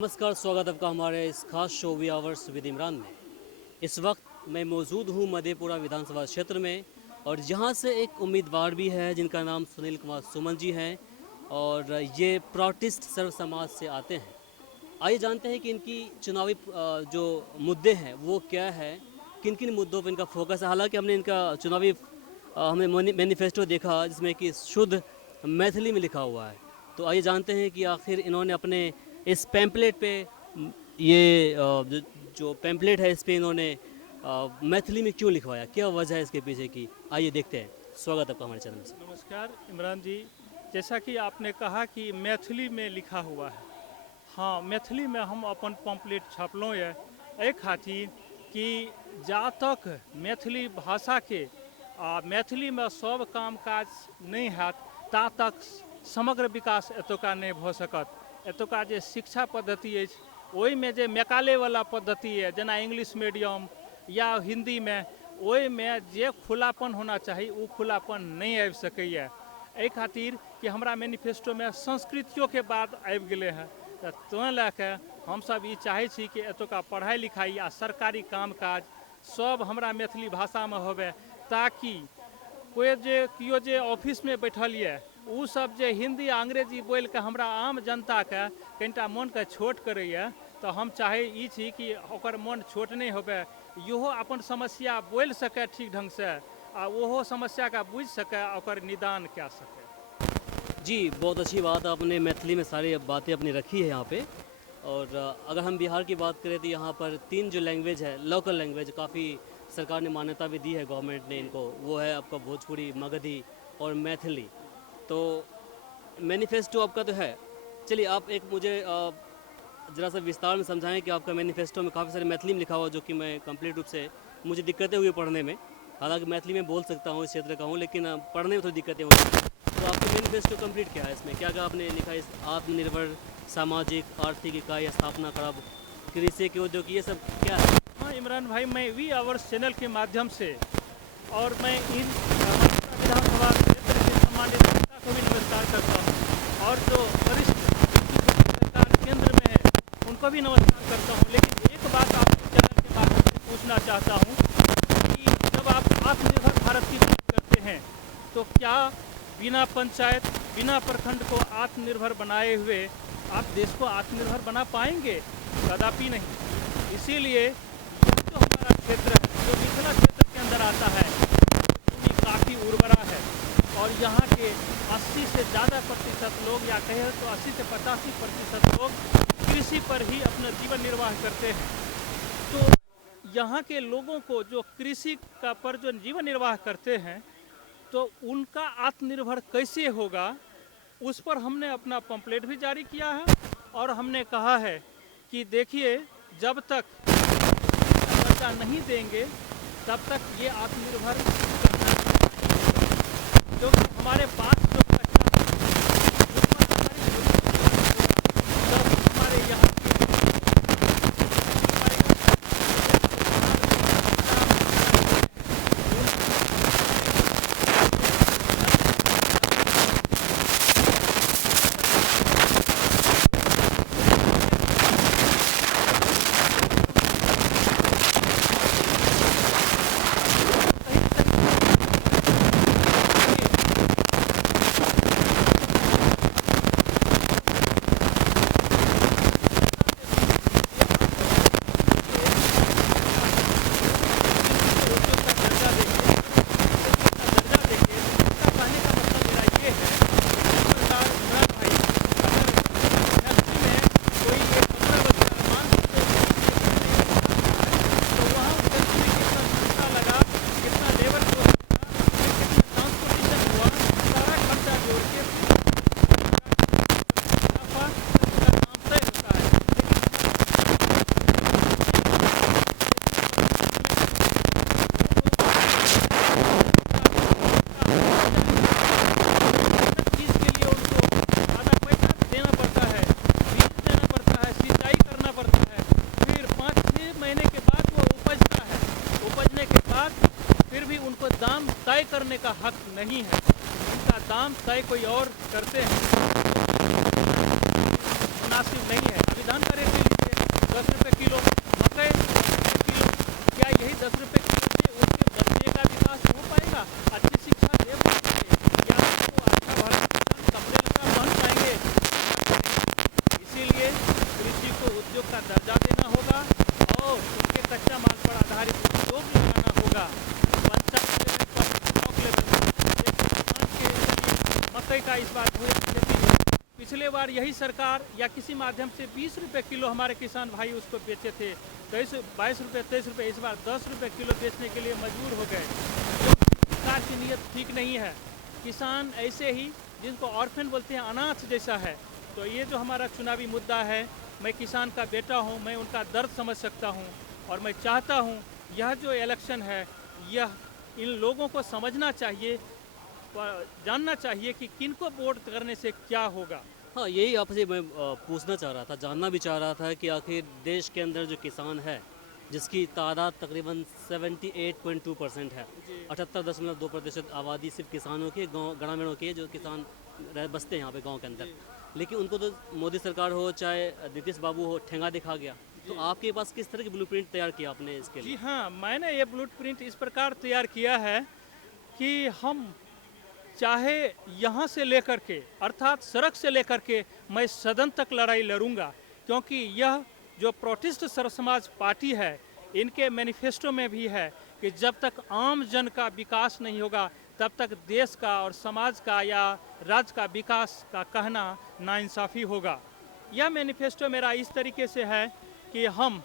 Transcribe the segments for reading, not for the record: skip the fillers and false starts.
नमस्कार, स्वागत आपका हमारे इस खास show we hours with Imran में। इस वक्त मैं मौजूद हूँ मधेपुरा विधानसभा क्षेत्र में और यहाँ से एक उम्मीदवार भी है जिनका नाम सुनील कुमार सुमन जी हैं और ये प्रोटिस्ट सर्व समाज से आते हैं। आइए जानते हैं कि इनकी चुनावी जो मुद्दे हैं वो क्या है, किन किन मुद्दों पर इनका फोकस है। हालांकि हमने इनका चुनावी हमने मैनिफेस्टो देखा जिसमें कि शुद्ध मैथिली में लिखा हुआ है। तो आइए जानते हैं कि आखिर इन्होंने अपने इस पैम्पलेट पे ये जो पैम्पलेट है इस पे इन्होंने मैथिली में क्यों लिखवाया, क्या वजह है इसके पीछे की। आइए देखते हैं। स्वागत है आपका हमारे चैनल में। नमस्कार इमरान जी, जैसा कि आपने कहा कि मैथिली में लिखा हुआ है। हाँ, मैथिली में हम अपन पम्पलेट छापलों ये एहि खातिर कि जा तक मैथिली भाषा के मैथिली में सब काम काज नहीं हैत ता तक समग्र विकास एतुका नहीं भ सकत। एतुका जे शिक्षा पद्धति अछि ओहि में जे मैकाले वाला पद्धति है, जना इंग्लिश मीडियम या हिंदी में, ओहि में जे खुलापन होना चाहिए वो खुलापन नहीं आबि सकैए। एहि खातिर कि हमरा मैनिफेस्टो में संस्कृतियों के बाद आबि गेले हैं। तो लैके हम सब ये चाहे छी कि एतुका पढ़ाई लिखाई आ सरकारी काम काज सब हमरा मैथिली भाषा में होवे, ताकि कोई जे कियो जे ऑफिस में बैठल ये उ सब जे हिंदी आ अंग्रेजी बोल के हमरा आम जनता के कनिटा मन के छोट करैए, तो हम चाहे ई छी कि ओकर मन छोट नहीं होवे, इहो अपन समस्या बोल सके ठीक ढंग से आ ओहो समस्या का बुझ सके, ओकर निदान कए सके। जी, बहुत अच्छी बात, आपने मैथिली में सारी बातें अपनी रखी है यहाँ पे। और अगर हम बिहार की बात करें तो यहाँ पर 3 जो लैंग्वेज है, लोकल लैंग्वेज, काफ़ी सरकार ने मान्यता भी दी है गवर्नमेंट ने इनको, वो है आपका भोजपुरी, मगधी और मैथिली। तो मैनिफेस्टो आपका तो है। चलिए आप एक मुझे ज़रा सा विस्तार में समझाएं कि आपका मैनिफेस्टो में काफ़ी सारे मैथिली में लिखा हुआ, जो कि मैं कंप्लीट रूप से मुझे दिक्कतें हुई पढ़ने में। हालांकि मैथिली में बोल सकता हूँ, इस क्षेत्र का हूँ, लेकिन पढ़ने में थोड़ी दिक्कतें हुई। तो आपका मैनिफेस्टो कंप्लीट क्या है, इसमें क्या क्या आपने लिखा है? इस आत्मनिर्भर सामाजिक आर्थिक इकाई स्थापना करब, कृषि के उद्योग, ये सब क्या है? हाँ इमरान भाई, मैं वी आवर्स चैनल के माध्यम से और मैं इन विधानसभा क्षेत्र के सम्मानित नेता को भी नमस्कार करता हूँ और जो वरिष्ठ सरकार केंद्र में है उनको भी नमस्कार करता हूँ। लेकिन एक बात आपके चैनल के माध्यम से पूछना चाहता हूँ कि जब आप आत्मनिर्भर भारत की बात करते हैं तो क्या बिना पंचायत, बिना प्रखंड को आत्मनिर्भर बनाए हुए आप देश को आत्मनिर्भर बना पाएंगे? कदापि नहीं। इसीलिए जो हमारा क्षेत्र है, जो मिथिला क्षेत्र के अंदर आता है, भूमि काफ़ी उर्वरा है और यहाँ के 80 से ज़्यादा प्रतिशत लोग, या कहें तो 80 से 85% लोग कृषि पर ही अपना जीवन निर्वाह करते हैं। तो यहाँ के लोगों को जो कृषि का पर जो जीवन निर्वाह करते हैं, तो उनका आत्मनिर्भर कैसे होगा, उस पर हमने अपना पंपलेट भी जारी किया है और हमने कहा है कि देखिए, जब तक बच्चा नहीं देंगे तब तक ये आत्मनिर्भर करना, क्योंकि हमारे पास जो कच्चा जब हमारे यहाँ दाम तय करने का हक नहीं है। उनका दाम तय कोई और करते हैं, मुनासिब नहीं है। धान का रेट ले लीजिए 10 रुपये किलो, मकई 10 रुपये किलो। क्या यही 10 रुपये किलो से उनके बच्चे का विकास हो पाएगा? अच्छी शिक्षा दे पाएंगे? क्या उनको अच्छा भला कपड़े लत्ता पहन पाएंगे? इसीलिए कृषि को उद्योग का दर्जा देना होगा और उनके कच्चा माल पर आधारित उद्योग लगाना होगा। पंचायत लेवल पर, ब्लॉक लेवल पर एक किसान के लिए मकई का इस बार बहुत खेती है। पिछले बार यही सरकार या किसी माध्यम से 20 रुपये किलो हमारे किसान भाई उसको बेचे थे, 22 रुपये 23 रुपये, इस बार 10 रुपये किलो बेचने के लिए मजबूर हो गए। जो सरकार की नीयत ठीक नहीं है। किसान ऐसे ही जिनको ऑर्फन बोलते हैं, अनाथ जैसा है। तो ये जो हमारा चुनावी मुद्दा है, मैं किसान का बेटा हूँ, मैं उनका दर्द समझ सकता हूँ और मैं चाहता हूँ यह जो इलेक्शन है यह इन लोगों को समझना चाहिए, जानना चाहिए कि किनको वोट करने से क्या होगा। हाँ, यही आपसे मैं पूछना चाह रहा था, जानना भी चाह रहा था कि आखिर देश के अंदर जो किसान है, जिसकी तादाद तकरीबन 78.2% है, 78.2% आबादी सिर्फ किसानों की, गांव ग्रामीणों की है, जो किसान बसते हैं यहाँ पे गांव के अंदर। लेकिन उनको तो मोदी सरकार हो चाहे नीतीश बाबू हो, ठेंगा दिखा गया। तो आपके पास किस तरह की ब्लूप्रिंट तैयार किया आपने इसके जी लिए? हाँ, मैंने ये ब्लूप्रिंट इस प्रकार तैयार किया है कि हम चाहे यहाँ से लेकर के, अर्थात सड़क से लेकर के मैं सदन तक लड़ाई लड़ूंगा, क्योंकि यह जो प्रोटिस्ट सर समाज पार्टी है, इनके मैनिफेस्टो में भी है कि जब तक आम जन का विकास नहीं होगा तब तक देश का और समाज का या राज्य का विकास का कहना नाइंसाफ़ी होगा। यह मैनिफेस्टो मेरा इस तरीके से है कि हम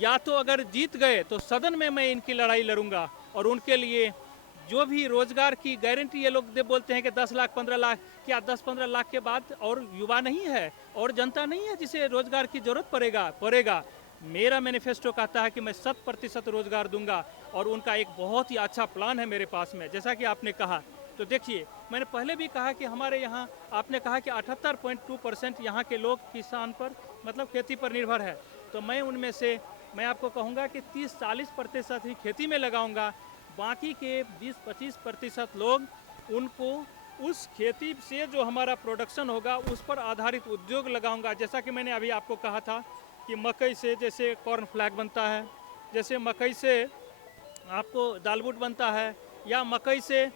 या तो अगर जीत गए तो सदन में मैं इनकी लड़ाई लड़ूंगा और उनके लिए जो भी रोजगार की गारंटी ये लोग बोलते हैं कि 10 लाख 15 लाख, क्या 10-15 लाख के बाद और युवा नहीं है और जनता नहीं है जिसे रोजगार की जरूरत पड़ेगा। मेरा मैनिफेस्टो कहता है कि मैं 100% रोजगार दूंगा और उनका एक बहुत ही अच्छा प्लान है मेरे पास में। जैसा कि आपने कहा, तो देखिए मैंने पहले भी कहा कि हमारे यहाँ आपने कहा कि 78.2% यहाँ के लोग किसान पर मतलब खेती पर निर्भर है। तो मैं उनमें से मैं आपको कहूँगा कि 30-40% ही खेती में लगाऊंगा, बाकी के 20-25% लोग उनको उस खेती से जो हमारा प्रोडक्शन होगा उस पर आधारित उद्योग लगाऊंगा। जैसा कि मैंने अभी आपको कहा था कि मकई से जैसे कॉर्न फ्लैग बनता है, जैसे मकई से आपको दालबुट बनता है, या मकई से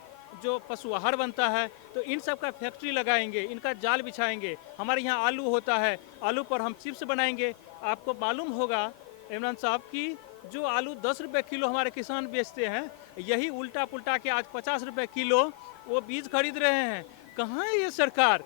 जो पशु आहार बनता है, तो इन सब का फैक्ट्री लगाएंगे, इनका जाल बिछाएंगे। हमारे यहाँ आलू होता है, आलू पर हम चिप्स बनाएंगे। आपको मालूम होगा इमरान साहब कि जो आलू 10 रुपये किलो हमारे किसान बेचते हैं, यही उल्टा पुल्टा के आज 50 रुपये किलो वो बीज खरीद रहे हैं। कहाँ है ये सरकार?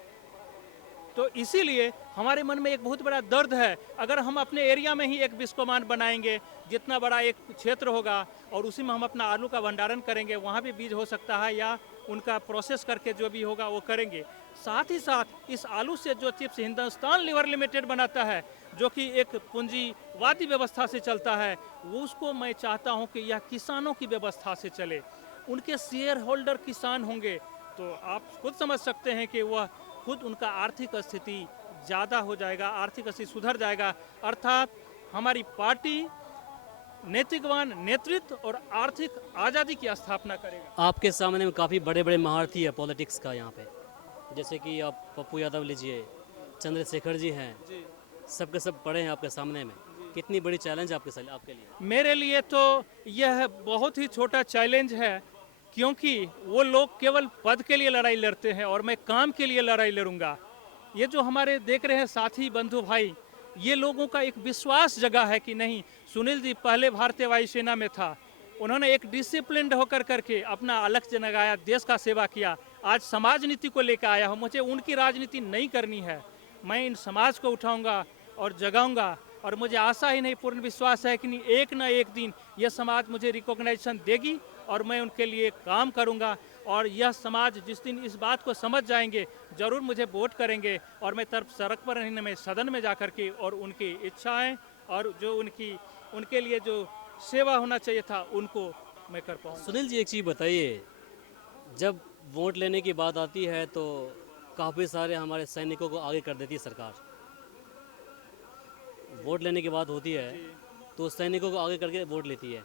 तो इसीलिए हमारे मन में एक बहुत बड़ा दर्द है। अगर हम अपने एरिया में ही एक बिस्कोमान बनाएंगे, जितना बड़ा एक क्षेत्र होगा, और उसी में हम अपना आलू का भंडारण करेंगे, वहाँ भी बीज हो सकता है या उनका प्रोसेस करके जो भी होगा वो करेंगे। साथ ही साथ इस आलू से जो चिप्स हिंदुस्तान लीवर लिमिटेड बनाता है, जो कि एक पूंजीवादी व्यवस्था से चलता है, वो उसको मैं चाहता हूँ कि यह किसानों की व्यवस्था से चले। उनके शेयर होल्डर किसान होंगे, तो आप खुद समझ सकते हैं कि वह खुद उनका आर्थिक स्थिति ज़्यादा हो जाएगा, आर्थिक स्थिति सुधर जाएगा। अर्थात हमारी पार्टी नैतिकवान नेतृत्व और आर्थिक आज़ादी की स्थापना करेगा। आपके सामने में काफ़ी बड़े बड़े महारथी है पॉलिटिक्स का यहाँ पे, जैसे कि आप पप्पू यादव लीजिए, चंद्रशेखर जी हैं, सबके सब बड़े हैं आपके सामने में। कितनी बड़ी चैलेंज आपके लिए? मेरे लिए तो यह बहुत ही छोटा चैलेंज है, क्योंकि वो लोग केवल पद के लिए लड़ाई लड़ते हैं और मैं काम के लिए लड़ाई लड़ूंगा। ये जो हमारे देख रहे हैं साथी बंधु भाई, ये लोगों का एक विश्वास जगह है कि नहीं, सुनील जी पहले भारतीय वायुसेना में था, उन्होंने एक डिसिप्लिन्ड होकर करके अपना अलग जगाया, देश का सेवा किया। आज समाज नीति को लेकर आया हूँ, मुझे उनकी राजनीति नहीं करनी है। मैं इन समाज को उठाऊंगा और जगाऊंगा, और मुझे आशा ही नहीं पूर्ण विश्वास है कि एक न एक दिन यह समाज मुझे रिकॉग्नाइजेशन देगी और मैं उनके लिए काम करूंगा। और यह समाज जिस दिन इस बात को समझ जाएंगे, ज़रूर मुझे वोट करेंगे, और मैं तरफ सड़क पर रहने में सदन में जा कर के और उनकी इच्छाएं और जो उनके लिए जो सेवा होना चाहिए था उनको मैं कर पाऊँ। सुनील जी, एक चीज़ बताइए, जब वोट लेने की बात आती है तो काफ़ी सारे हमारे सैनिकों को आगे कर देती है सरकार। वोट लेने की बात होती है तो सैनिकों को आगे करके वोट लेती है,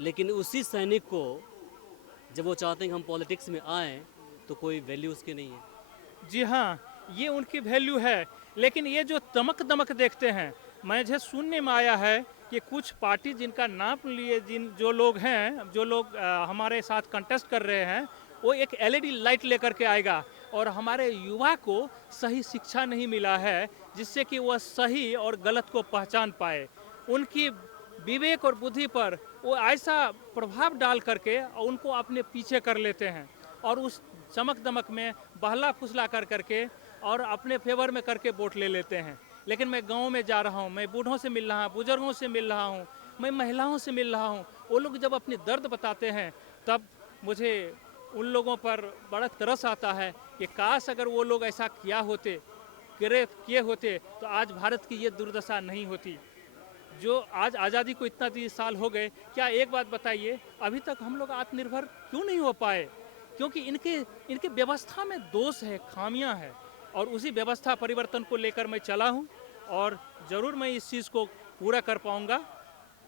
लेकिन उसी सैनिक को जब वो चाहते हैं कि हम पॉलिटिक्स में आएँ तो कोई वैल्यू उसकी नहीं है। जी हाँ, ये उनकी वैल्यू है, लेकिन ये जो तमक दमक देखते हैं, मुझे सुनने में आया है कि कुछ पार्टी जिनका नाम लिए जो लोग हैं, जो लोग हमारे साथ कंटेस्ट कर रहे हैं, वो एक एलईडी लाइट लेकर के आएगा और हमारे युवा को सही शिक्षा नहीं मिला है जिससे कि वह सही और गलत को पहचान पाए। उनकी विवेक और बुद्धि पर वो ऐसा प्रभाव डाल करके उनको अपने पीछे कर लेते हैं और उस चमक दमक में बहला फुसला कर करके और अपने फेवर में करके वोट ले लेते हैं। लेकिन मैं गांव में जा रहा हूं, मैं बूढ़ों से मिल रहा हूं, बुजुर्गों से मिल रहा हूं, मैं महिलाओं से मिल रहा हूं। वो लोग जब अपनी दर्द बताते हैं तब मुझे उन लोगों पर बड़ा तरस आता है कि काश अगर वो लोग ऐसा किए होते तो आज भारत की ये दुर्दशा नहीं होती। जो आज आज़ादी को इतना 30 साल हो गए, क्या एक बात बताइए, अभी तक हम लोग आत्मनिर्भर क्यों नहीं हो पाए? क्योंकि इनके व्यवस्था में दोष है, खामियां हैं और उसी व्यवस्था परिवर्तन को लेकर मैं चला हूं और ज़रूर मैं इस चीज़ को पूरा कर पाऊंगा।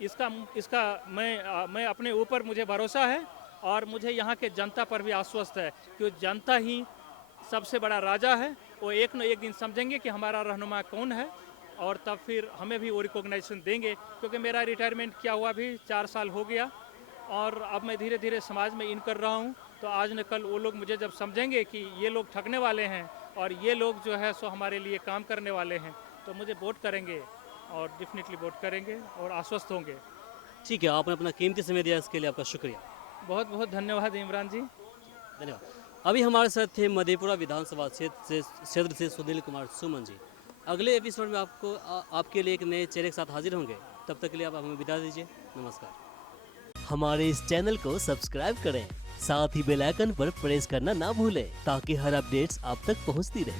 इसका मैं अपने ऊपर मुझे भरोसा है और मुझे यहाँ के जनता पर भी आश्वस्त है कि जनता ही सबसे बड़ा राजा है। वो एक न एक दिन समझेंगे कि हमारा रहनुमा कौन है और तब फिर हमें भी वो रिकॉग्नाइजेशन देंगे। क्योंकि मेरा रिटायरमेंट किया हुआ भी 4 साल हो गया और अब मैं धीरे धीरे समाज में इन कर रहा हूँ। तो आज न कल वो लोग मुझे जब समझेंगे कि ये लोग ठगने वाले हैं और ये लोग जो है सो हमारे लिए काम करने वाले हैं, तो मुझे वोट करेंगे और डेफिनेटली वोट करेंगे और आश्वस्त होंगे। ठीक है, आपने अपना कीमती समय दिया, इसके लिए आपका शुक्रिया। बहुत बहुत धन्यवाद इमरान जी। धन्यवाद। अभी हमारे साथ थे मधेपुरा विधानसभा क्षेत्र से सुनील कुमार सुमन जी। अगले एपिसोड में आपके लिए एक नए चेहरे के साथ हाजिर होंगे। तब तक के लिए आप हमें विदा दीजिए। नमस्कार। हमारे इस चैनल को सब्सक्राइब करें, साथ ही बेल आइकन पर प्रेस करना ना भूलें ताकि हर अपडेट्स आप तक पहुंचती रहे।